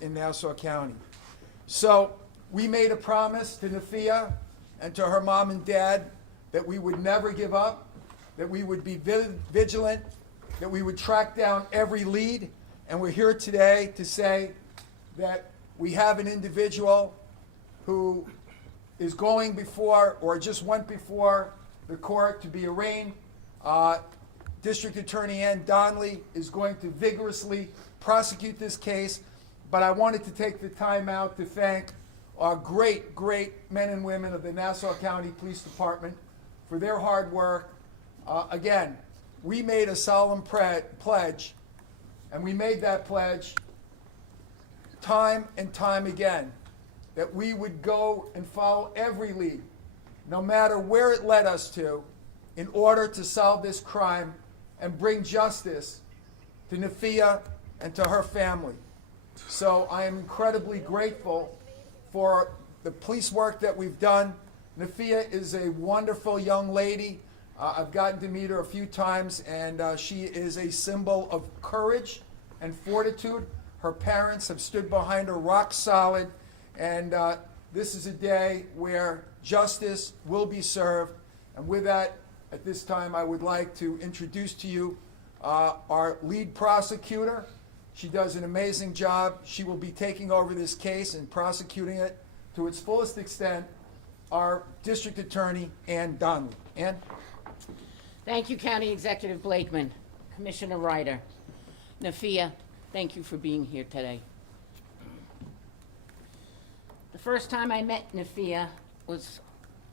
in Nassau County. So we made a promise to Nafia and to her mom and dad that we would never give up, that we would be vigilant, that we would track down every lead. And we're here today to say that we have an individual who is going before, or just went before, the court to be arraigned. District Attorney Ann Donnelly is going to vigorously prosecute this case. But I wanted to take the time out to thank our great, great men and women of the Nassau County Police Department for their hard work. Again, we made a solemn pledge, and we made that pledge time and time again, that we would go and follow every lead, no matter where it led us to, in order to solve this crime and bring justice to Nafia and to her family. So I am incredibly grateful for the police work that we've done. Nafia is a wonderful young lady. I've gotten to meet her a few times, and she is a symbol of courage and fortitude. Her parents have stood behind her rock solid, and this is a day where justice will be served. And with that, at this time, I would like to introduce to you our lead prosecutor. She does an amazing job. She will be taking over this case and prosecuting it to its fullest extent. Our District Attorney, Ann Donnelly. Ann? Thank you, County Executive Blakeman, Commissioner Ryder. Nafia, thank you for being here today. The first time I met Nafia was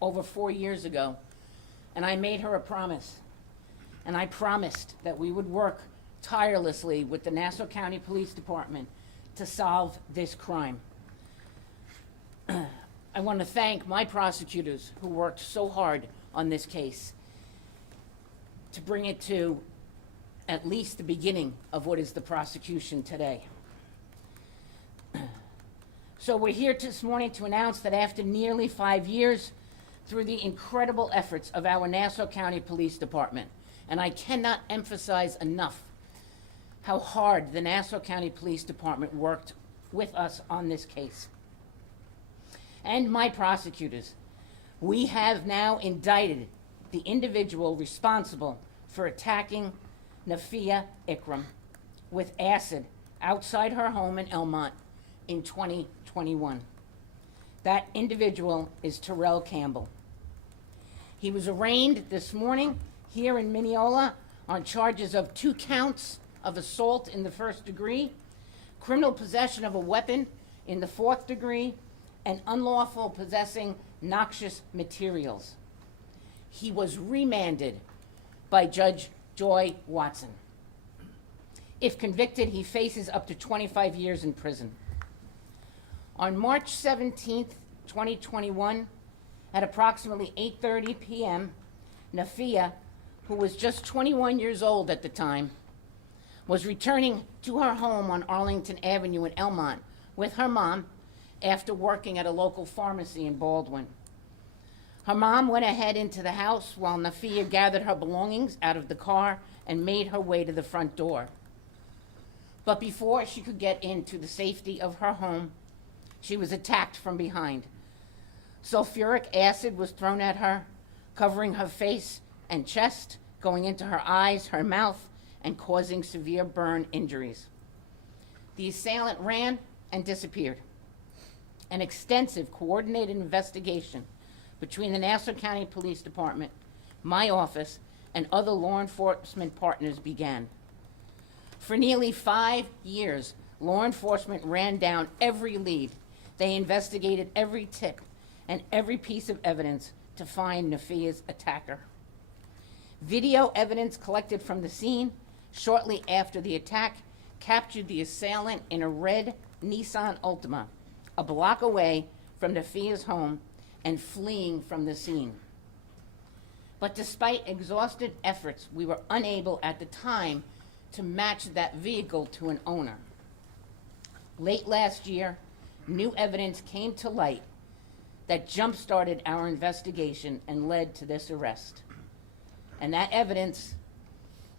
over 4 years ago, and I made her a promise. And I promised that we would work tirelessly with the Nassau County Police Department to solve this crime. I want to thank my prosecutors who worked so hard on this case to bring it to at least the beginning of what is the prosecution today. So we're here this morning to announce that after nearly 5 years, through the incredible efforts of our Nassau County Police Department, and I cannot emphasize enough how hard the Nassau County Police Department worked with us on this case. And my prosecutors, we have now indicted the individual responsible for attacking Nafia Ikram with acid outside her home in Elmont in 2021. That individual is Terrell Campbell. He was arraigned this morning here in Mineola on charges of 2 counts of assault in the 1st degree, criminal possession of a weapon in the 4th degree, and unlawful possessing noxious materials. He was remanded by Judge Joy Watson. If convicted, he faces up to 25 years in prison. On March 17th, 2021, at approximately 8:30 p.m., Nafia, who was just 21 years old at the time, was returning to her home on Arlington Avenue in Elmont with her mom after working at a local pharmacy in Baldwin. Her mom went ahead into the house while Nafia gathered her belongings out of the car and made her way to the front door. But before she could get into the safety of her home, she was attacked from behind. Sulfuric acid was thrown at her, covering her face and chest, going into her eyes, her mouth, and causing severe burn injuries. The assailant ran and disappeared. An extensive coordinated investigation between the Nassau County Police Department, my office, and other law enforcement partners began. For nearly 5 years, law enforcement ran down every lead. They investigated every tip and every piece of evidence to find Nafia's attacker. Video evidence collected from the scene shortly after the attack captured the assailant in a red Nissan Altima, a block away from Nafia's home and fleeing from the scene. But despite exhausted efforts, we were unable at the time to match that vehicle to an owner. Late last year, new evidence came to light that jump-started our investigation and led to this arrest. And that evidence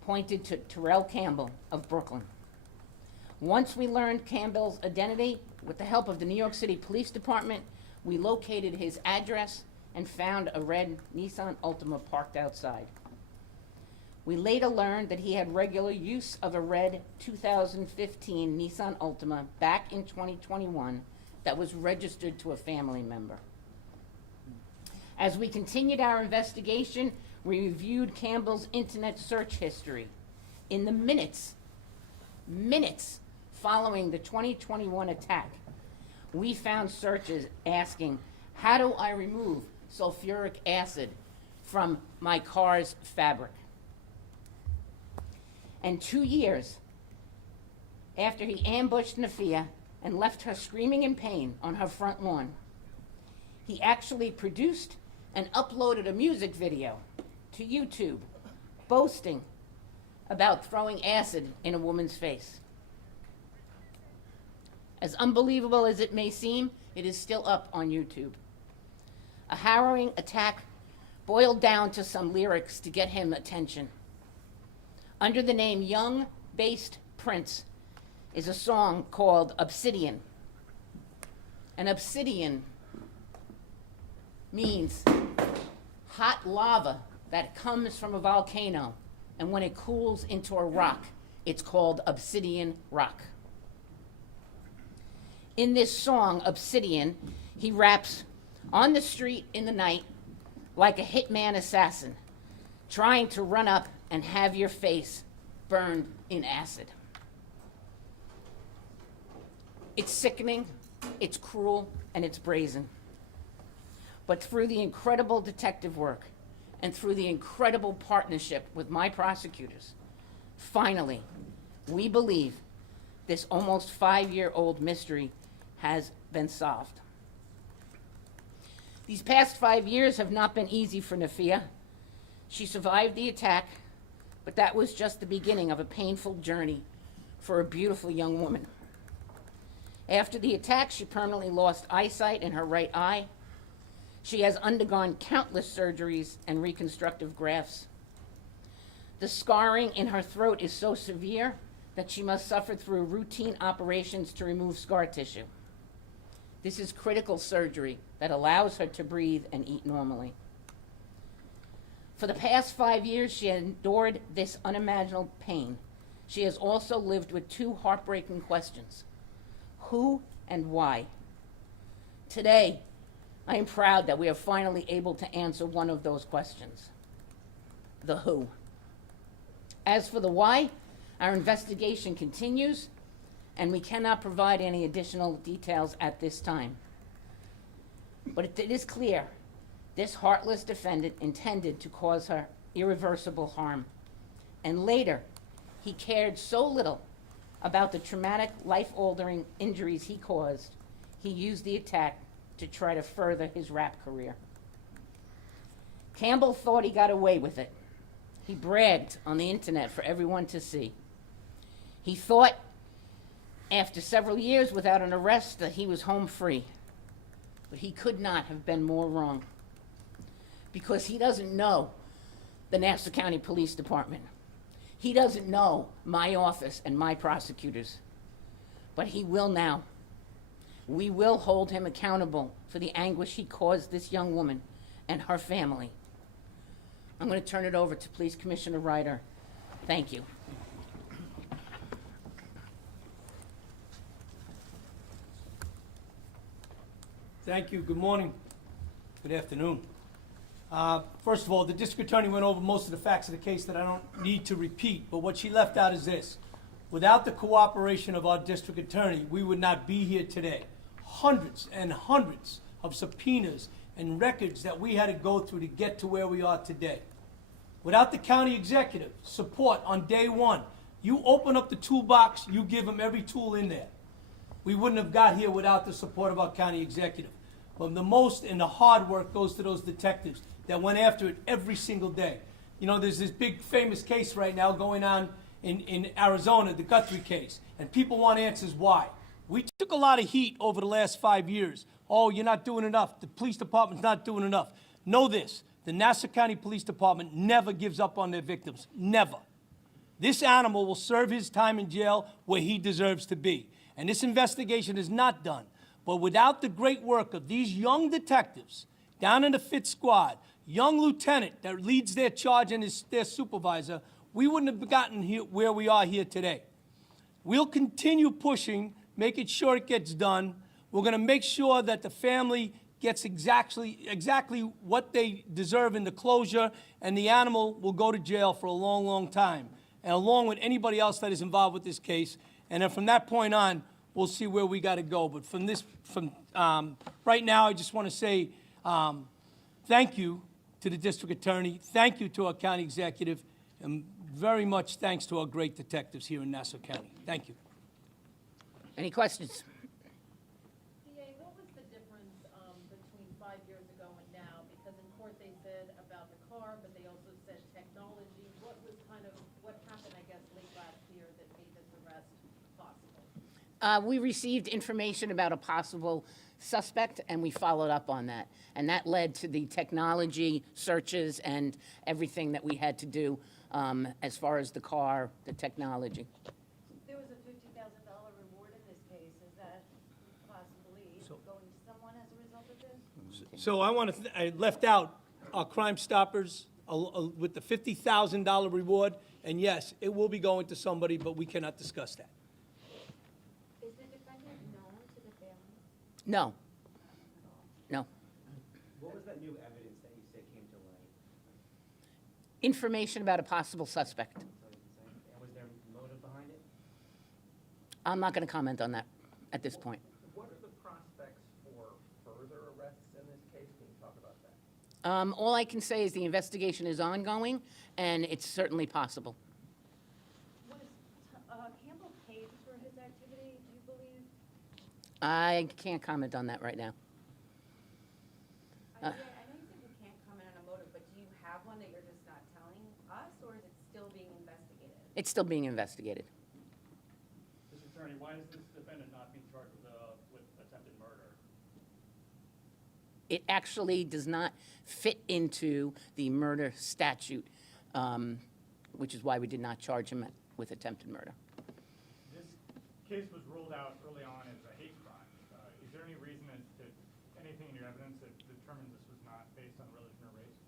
pointed to Terrell Campbell of Brooklyn. Once we learned Campbell's identity, with the help of the New York City Police Department, we located his address and found a red Nissan Altima parked outside. We later learned that he had regular use of a red 2015 Nissan Altima back in 2021 that was registered to a family member. As we continued our investigation, we reviewed Campbell's internet search history. In the minutes following the 2021 attack, we found searches asking, how do I remove sulfuric acid from my car's fabric? And 2 years after he ambushed Nafia and left her screaming in pain on her front lawn, he actually produced and uploaded a music video to YouTube boasting about throwing acid in a woman's face. As unbelievable as it may seem, it is still up on YouTube. A harrowing attack boiled down to some lyrics to get him attention. Under the name Young Based Prince is a song called Obsidian. And obsidian means hot lava that comes from a volcano, and when it cools into a rock, it's called obsidian rock. In this song, Obsidian, he raps on the street in the night like a hitman assassin, trying to run up and have your face burned in acid. It's sickening, it's cruel, and it's brazen. But through the incredible detective work and through the incredible partnership with my prosecutors, finally, we believe this almost 5-year-old mystery has been solved. These past 5 years have not been easy for Nafia. She survived the attack, but that was just the beginning of a painful journey for a beautiful young woman. After the attack, she permanently lost eyesight in her right eye. She has undergone countless surgeries and reconstructive grafts. The scarring in her throat is so severe that she must suffer through routine operations to remove scar tissue. This is critical surgery that allows her to breathe and eat normally. For the past 5 years, she has endured this unimaginable pain. She has also lived with 2 heartbreaking questions: who and why? Today, I am proud that we are finally able to answer one of those questions: the who. As for the why, our investigation continues, and we cannot provide any additional details at this time. But it is clear this heartless defendant intended to cause her irreversible harm. And later, he cared so little about the traumatic, life-altering injuries he caused, he used the attack to try to further his rap career. Campbell thought he got away with it. He bragged on the internet for everyone to see. He thought, after several years without an arrest, that he was home free. But he could not have been more wrong, because he doesn't know the Nassau County Police Department. He doesn't know my office and my prosecutors, but he will now. We will hold him accountable for the anguish he caused this young woman and her family. I'm going to turn it over to Police Commissioner Ryder. Thank you. Thank you. Good morning. Good afternoon. First of all, the district attorney went over most of the facts of the case that I don't need to repeat, but what she left out is this. Without the cooperation of our district attorney, we would not be here today. Hundreds and hundreds of subpoenas and records that we had to go through to get to where we are today. Without the county executive support on day one, you open up the toolbox, you give them every tool in there. We wouldn't have got here without the support of our county executive. But the most and the hard work goes to those detectives that went after it every single day. You know, there's this big famous case right now going on in Arizona, the Guthrie case, and people want answers why. We took a lot of heat over the last 5 years. Oh, you're not doing enough. The police department's not doing enough. Know this, the Nassau County Police Department never gives up on their victims, never. This animal will serve his time in jail where he deserves to be. And this investigation is not done. But without the great work of these young detectives down in the Fifth Squad, young lieutenant that leads their charge and is their supervisor, we wouldn't have gotten here where we are here today. We'll continue pushing, making sure it gets done. We're going to make sure that the family gets exactly what they deserve in the closure, and the animal will go to jail for a long, long time, and along with anybody else that is involved with this case. And then from that point on, we'll see where we got to go. But right now, I just want to say thank you to the district attorney, thank you to our county executive, and very much thanks to our great detectives here in Nassau County. Thank you. Any questions? DA, what was the difference between 5 years ago and now? Because in court they said about the car, but they also said technology. What happened, I guess, late last year that made this arrest possible? We received information about a possible suspect, and we followed up on that. And that led to the technology searches and everything that we had to do as far as the car, the technology. There was a $50,000 reward in this case. Is that possibly going to someone as a result of this? So I left out our Crime Stoppers with the $50,000 reward, and yes, it will be going to somebody, but we cannot discuss that. Is the defendant known to the family? No. No. What was that new evidence that you said came to light? Information about a possible suspect. And was there motive behind it? I'm not going to comment on that at this point. What are the prospects for further arrests in this case? Can you talk about that? All I can say is the investigation is ongoing, and it's certainly possible. Was Campbell paid for his activity, do you believe? I can't comment on that right now. I know you said you can't comment on a motive, but do you have one that you're just not telling us, or is it still being investigated? It's still being investigated. Mr. Attorney, why is this defendant not being charged with attempted murder? It actually does not fit into the murder statute, which is why we did not charge him with attempted murder. This case was ruled out early on as a hate crime. Is there any reason that anything in your evidence that determines this was not based on religion or race?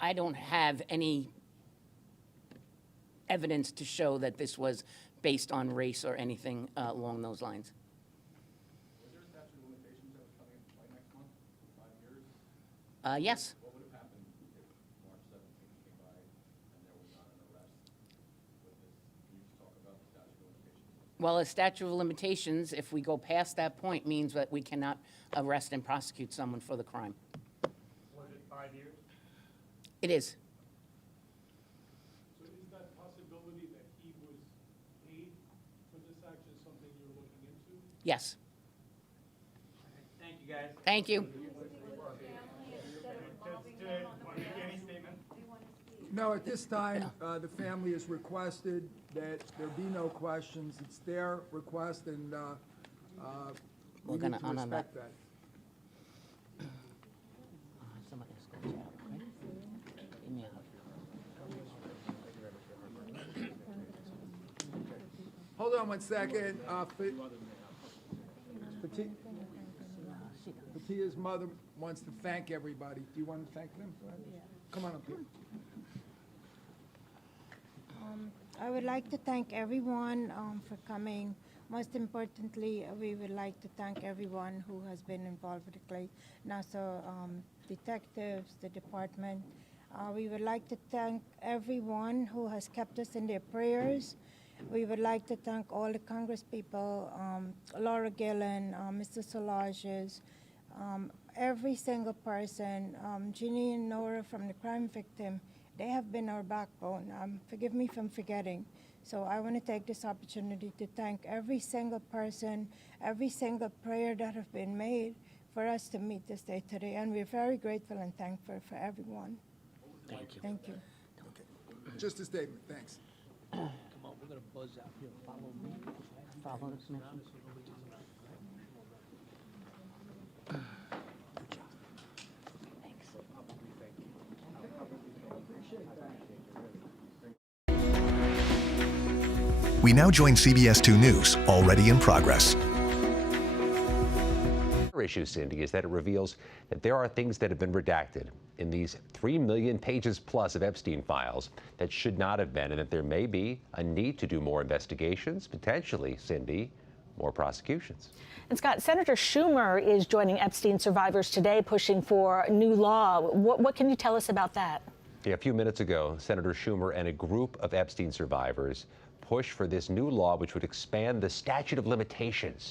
I don't have any evidence to show that this was based on race or anything along those lines. Was there a statute of limitations that was coming into play next month, 5 years? Yes. What would have happened if March 17th came by and there was not an arrest with this? Can you just talk about the statute of limitations? Well, a statute of limitations, if we go past that point, means that we cannot arrest and prosecute someone for the crime. Was it 5 years? It is. So is that possibility that he was paid for this action something you're looking into? Yes. Thank you, guys. Thank you. Want to make any statement? No, at this time, the family has requested that there be no questions. It's their request, and we We're need gonna to honor that. respect that. Somebody escorts you out, okay? Give me a hug. Hold on one second. Patia's mother wants to thank everybody. Do you want to thank them? Come on up here. I would like to thank everyone for coming. Most importantly, we would like to thank everyone who has been involved with the Nassau detectives, the department. We would like to thank everyone who has kept us in their prayers. We would like to thank all the Congress people, Laura Gillen, Mr. Solages, every single person, Ginny and Nora from the crime victim. They have been our backbone. Forgive me if I'm forgetting. So I want to take this opportunity to thank every single person, every single prayer that have been made for us to meet this day today. And we're very grateful and thankful for everyone. Thank you. Thank you. Just a statement, thanks. Come on, we're going to buzz out here. Follow me. Follow the commission. We now join CBS 2 News, already in progress. Another issue, Cindy, is that it reveals that there are things that have been redacted in these 3 million pages plus of Epstein files that should not have been, and that there may be a need to do more investigations, potentially, Cindy, more prosecutions. And Scott, Senator Schumer is joining Epstein survivors today, pushing for new law. What can you tell us about that? Yeah, a few minutes ago, Senator Schumer and a group of Epstein survivors pushed for this new law which would expand the statute of limitations